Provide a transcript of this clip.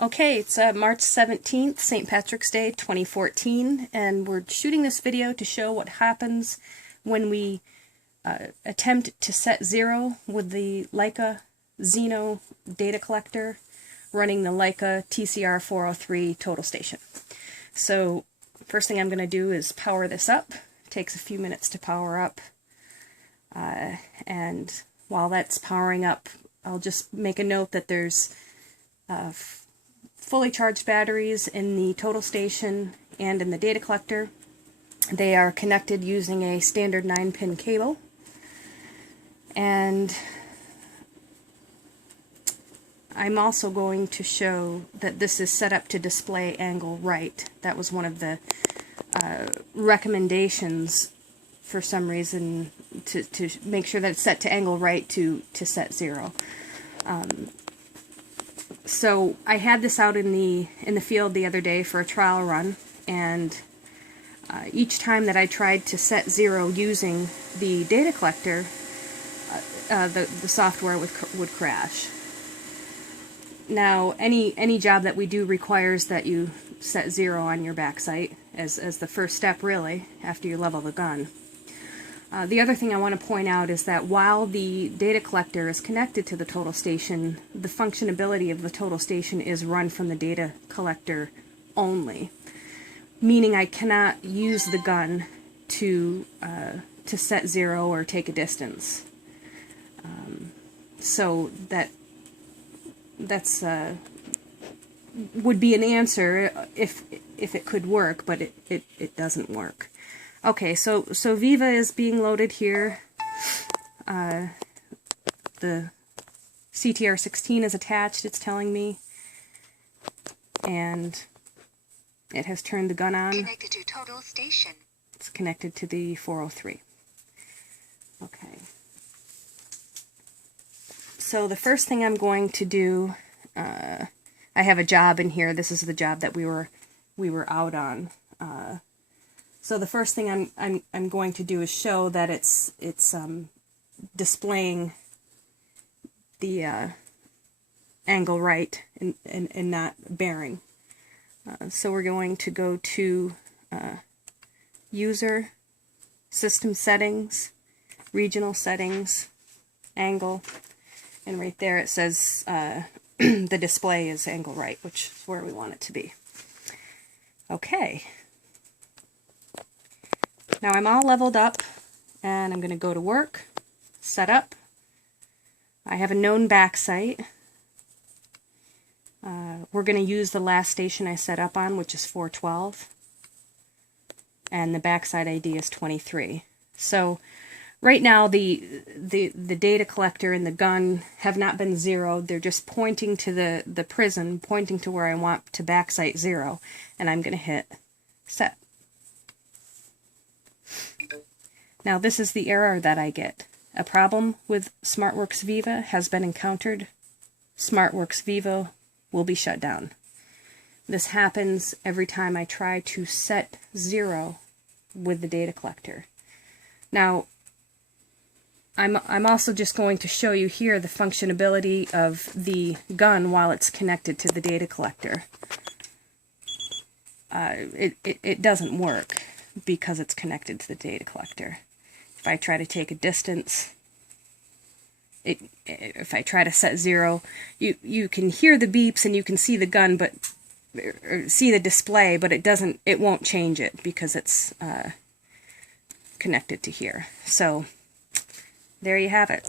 Okay, it's March 17th, St. Patrick's Day 2014, and we're shooting this video to show what happens when we attempt to set zero with the Leica Xeno data collector running the Leica TCR 403 total station. So first thing I'm going to do is power this up. It takes a few minutes to power up, and while that's powering up, I'll just make a note that there's fully charged batteries in the total station and in the data collector. They are connected using a standard 9-pin cable, and I'm also going to show that this is set up to display angle right. That was one of the recommendations for some reason, to make sure that it's set to angle right to set zero. So I had this out in the field the other day for a trial run, and each time that I tried to set zero using the data collector, the software would crash. Now, any job that we do requires that you set zero on your back sight as the first step, really, after you level the gun. The other thing I want to point out is that while the data collector is connected to the total station, the functionability of the total station is run from the data collector only, meaning I cannot use the gun to set zero or take a distance. So that's would be an answer if it could work, but it doesn't work. Okay, so Viva is being loaded here. The CTR16 is attached, it's telling me, and it has turned the gun on. Connected to total station. It's connected to the 403. Okay. So the first thing I'm going to do, I have a job in here. This is the job that we were out on. So the first thing I'm going to do is show that it's displaying the angle right and not bearing. So we're going to go to User, System Settings, Regional Settings, Angle, and right there it says the display is angle right, which is where we want it to be. Okay. Now I'm all leveled up, and I'm going to go to Work, Setup. I have a known back sight. We're going to use the last station I set up on, which is 412, and the backside ID is 23. So right now the data collector and the gun have not been zeroed. They're just pointing to the prism, pointing to where I want to backsight zero, and I'm going to hit Set. Now this is the error that I get. A problem with Smartworx Viva has been encountered. Smartworx Viva will be shut down. This happens every time I try to set zero with the data collector. Now I'm also just going to show you here the functionality of the gun while it's connected to the data collector. It doesn't work because it's connected to the data collector. If I try to take a distance, if I try to set zero, you can hear the beeps and you can see the gun, but see the display, but it won't change it because it's connected to here. So there you have it.